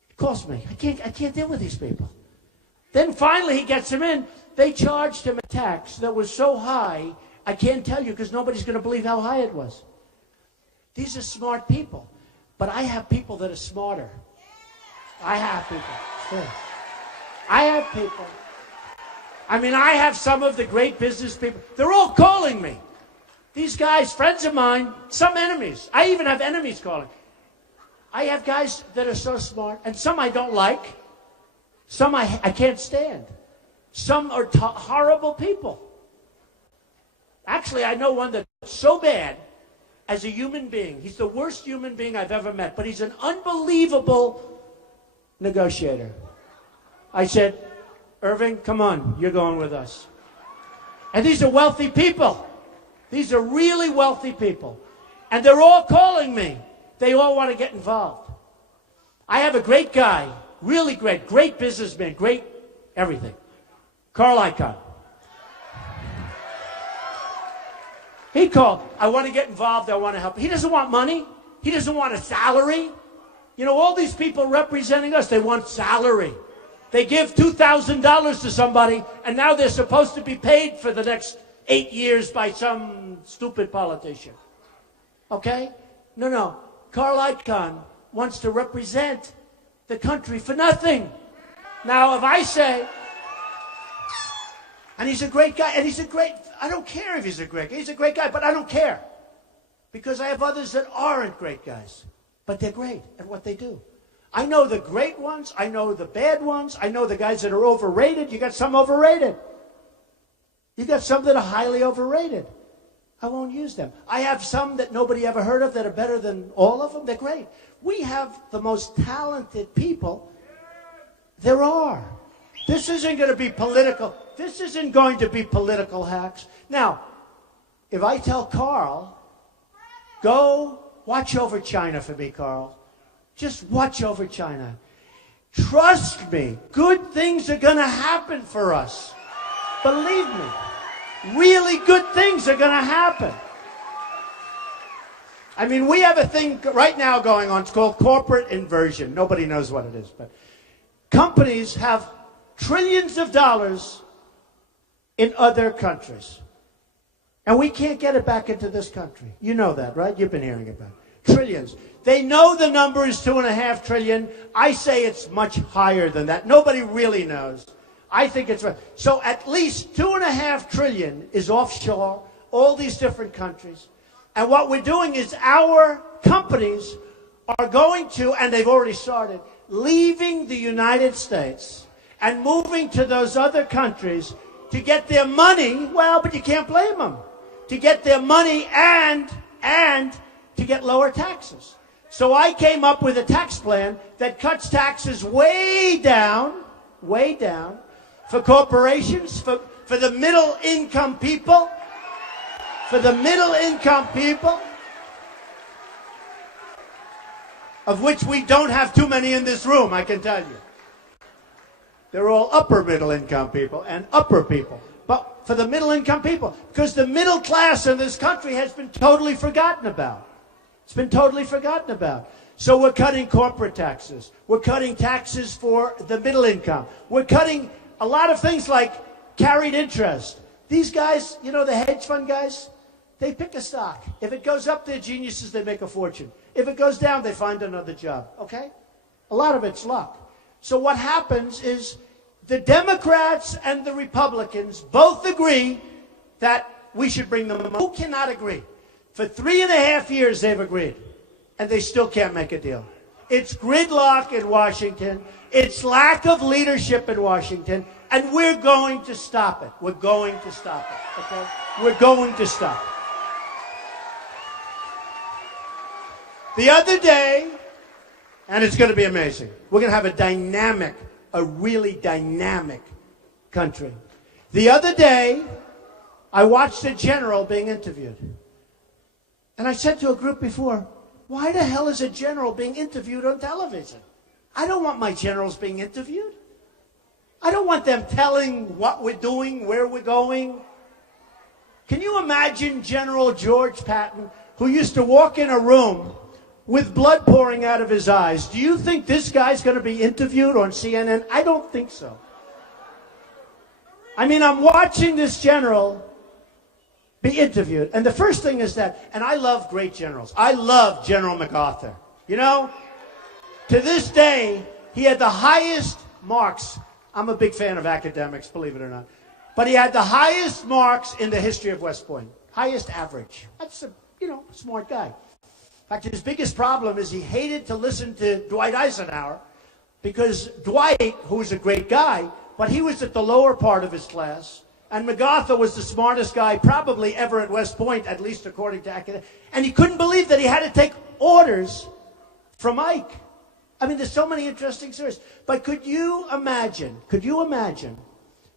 It costs me. I can't deal with these people. Then finally he gets them in. They charged him a tax that was so high, I can't tell you because nobody's going to believe how high it was. These are smart people. But I have people that are smarter. I have people. Sure. I have people. I mean, I have some of the great business people. They're all calling me. These guys, friends of mine, some enemies. I even have enemies calling. I have guys that are so smart, and some I don't like. Some I can't stand. Some are horrible people. Actually, I know one that's so bad as a human being. He's the worst human being I've ever met, but he's an unbelievable negotiator. I said, Irving, come on, you're going with us. And these are wealthy people. These are really wealthy people. And they're all calling me. They all want to get involved. I have a great guy, really great businessman, great everything. Carl Icahn. He called, I want to get involved, I want to help. He doesn't want money. He doesn't want a salary. You know, all these people representing us, they want salary. They give $2,000 to somebody, and now they're supposed to be paid for the next 8 years by some stupid politician. Okay? No. Carl Icahn wants to represent the country for nothing. Now, if I say, and he's a great guy, and I don't care if he's a great guy. He's a great guy, but I don't care. Because I have others that aren't great guys. But they're great at what they do. I know the great ones. I know the bad ones. I know the guys that are overrated. You got some overrated. You got some that are highly overrated. I won't use them. I have some that nobody ever heard of that are better than all of them. They're great. We have the most talented people there are. This isn't going to be political. This isn't going to be political hacks. Now, if I tell Carl, go watch over China for me, Carl. Just watch over China. Trust me, good things are going to happen for us. Believe me. Really good things are going to happen. I mean, we have a thing right now going on. It's called corporate inversion. Nobody knows what it is, but companies have trillions of dollars in other countries. And we can't get it back into this country. You know that, right? You've been hearing about it. Trillions. They know the number is $2.5 trillion. I say it's much higher than that. Nobody really knows. I think it's right. So at least $2.5 trillion is offshore, all these different countries. And what we're doing is our companies are going to, and they've already started, leaving the United States and moving to those other countries to get their money. Well, but you can't blame them. To get their money and to get lower taxes. So I came up with a tax plan that cuts taxes way down for corporations, for the middle income people, of which we don't have too many in this room, I can tell you. They're all upper middle income people and upper people. But for the middle income people, because the middle class in this country has been totally forgotten about. It's been totally forgotten about. So we're cutting corporate taxes. We're cutting taxes for the middle income. We're cutting a lot of things like carried interest. These guys, you know, the hedge fund guys, they pick a stock. If it goes up, they're geniuses, they make a fortune. If it goes down, they find another job, okay? A lot of it's luck. So what happens is the Democrats and the Republicans both agree that we should bring them. Who cannot agree? For 3.5 years they've agreed, and they still can't make a deal. It's gridlock in Washington. It's lack of leadership in Washington, and we're going to stop it. We're going to stop it, okay? We're going to stop it. The other day, and it's going to be amazing, we're going to have a really dynamic country. The other day, I watched a general being interviewed. And I said to a group before, why the hell is a general being interviewed on television? I don't want my generals being interviewed. I don't want them telling what we're doing, where we're going. Can you imagine General George Patton, who used to walk in a room with blood pouring out of his eyes? Do you think this guy's going to be interviewed on CNN? I don't think so. I mean, I'm watching this general be interviewed. And the first thing is that, and I love great generals. I love General MacArthur. You know, to this day, he had the highest marks. I'm a big fan of academics, believe it or not. But he had the highest marks in the history of West Point. Highest average. That's a, you know, smart guy. In fact, his biggest problem is he hated to listen to Dwight Eisenhower because Dwight, who was a great guy, but he was at the lower part of his class, and MacArthur was the smartest guy probably ever at West Point, at least according to academics. And he couldn't believe that he had to take orders from Ike. I mean, there's so many interesting stories. But could you imagine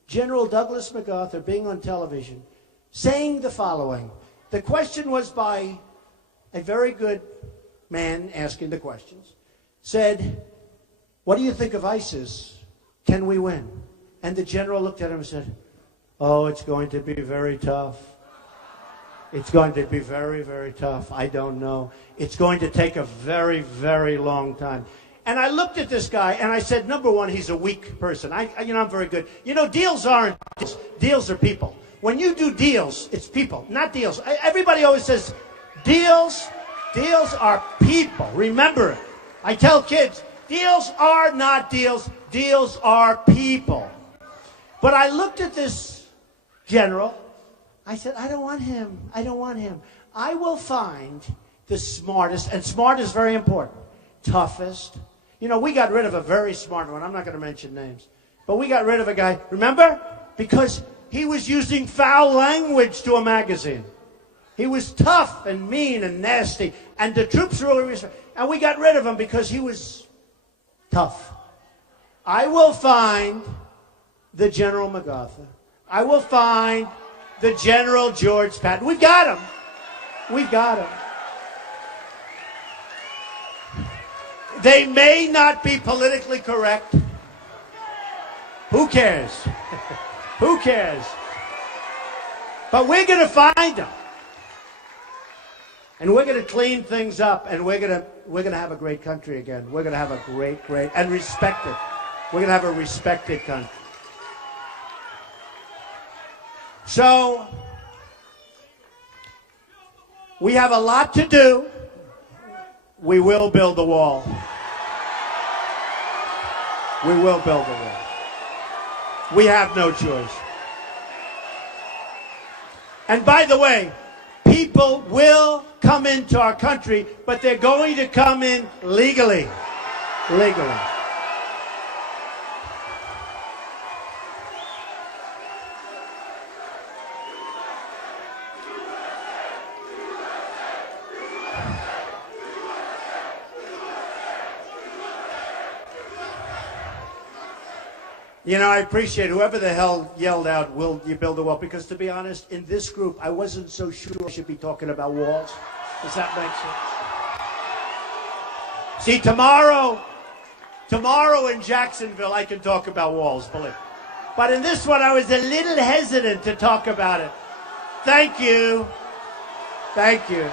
General Douglas MacArthur being on television saying the following? The question was by a very good man asking the questions, said, what do you think of ISIS? Can we win? And the general looked at him and said, oh, it's going to be very tough. It's going to be very, very tough. I don't know. It's going to take a very, very long time. And I looked at this guy and I said, number one, he's a weak person. I'm very good. You know, deals aren't deals. Deals are people. When you do deals, it's people, not deals. Everybody always says, deals are people. Remember it. I tell kids, deals are not deals. Deals are people. But I looked at this general. I said, I don't want him. I don't want him. I will find the smartest, and smart is very important, toughest. You know, we got rid of a very smart one. I'm not going to mention names. But we got rid of a guy, remember? Because he was using foul language to a magazine. He was tough and mean and nasty. And the troops really respected. And we got rid of him because he was tough. I will find the General MacArthur. I will find the General George Patton. We've got him. We've got him. They may not be politically correct. Who cares? Who cares? But we're going to find them. And we're going to clean things up, and we're going to have a great country again. We're going to have a great, and respected. We're going to have a respected country. So, we have a lot to do. We will build the wall. We will build the wall. We have no choice. And by the way, people will come into our country, but they're going to come in legally. Legally. You know, I appreciate whoever the hell yelled out, will you build a wall? Because to be honest, in this group, I wasn't so sure I should be talking about walls. Does that make sense? See, tomorrow, Tomorrow in Jacksonville, I can talk about walls, believe me. But in this one, I was a little hesitant to talk about it. Thank you. Thank you.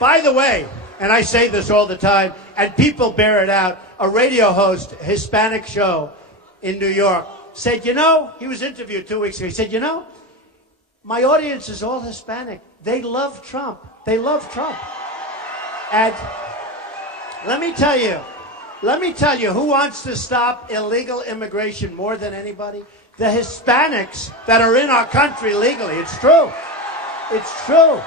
By the way, and I say this all the time, and people bear it out, a radio host, Hispanic show in New York, said, you know, he was interviewed 2 weeks ago, he said, you know, my audience is all Hispanic. They love Trump. They love Trump. And let me tell you who wants to stop illegal immigration more than anybody? The Hispanics that are in our country legally. It's true. It's true.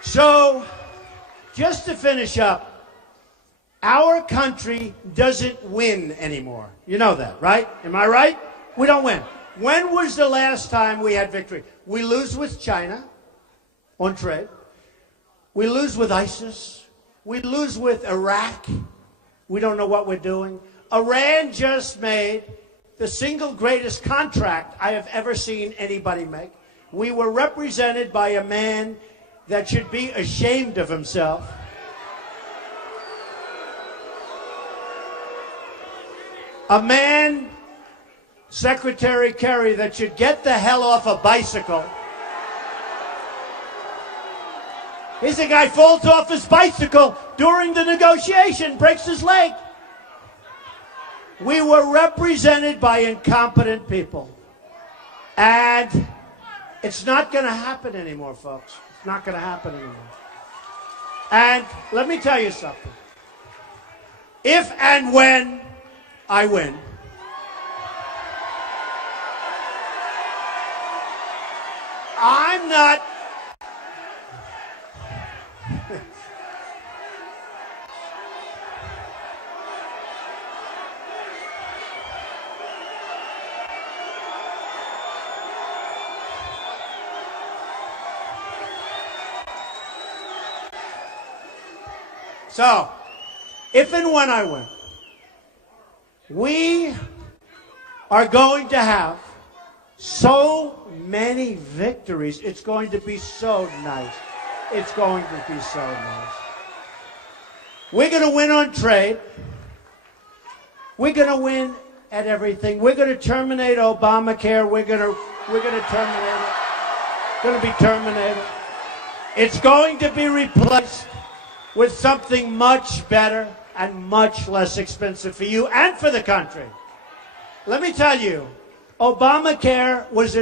So, just to finish up, our country doesn't win anymore. You know that, right? Am I right? We don't win. When was the last time we had victory? We lose with China on trade. We lose with ISIS. We lose with Iraq. We don't know what we're doing. Iran just made the single greatest contract I have ever seen anybody make. We were represented by a man that should be ashamed of himself. A man, Secretary Kerry, that should get the hell off a bicycle. Here's a guy falls off his bicycle during the negotiation, breaks his leg. We were represented by incompetent people. And it's not going to happen anymore, folks. It's not going to happen anymore. And let me tell you something. If and when I win, I'm not... So, if and when I win, we are going to have so many victories. It's going to be so nice. It's going to be so nice. We're going to win on trade. We're going to win at everything. We're going to terminate Obamacare. We're going to terminate it. It's going to be terminated. It's going to be replaced with something much better and much less expensive for you and for the country. Let me tell you, Obamacare was a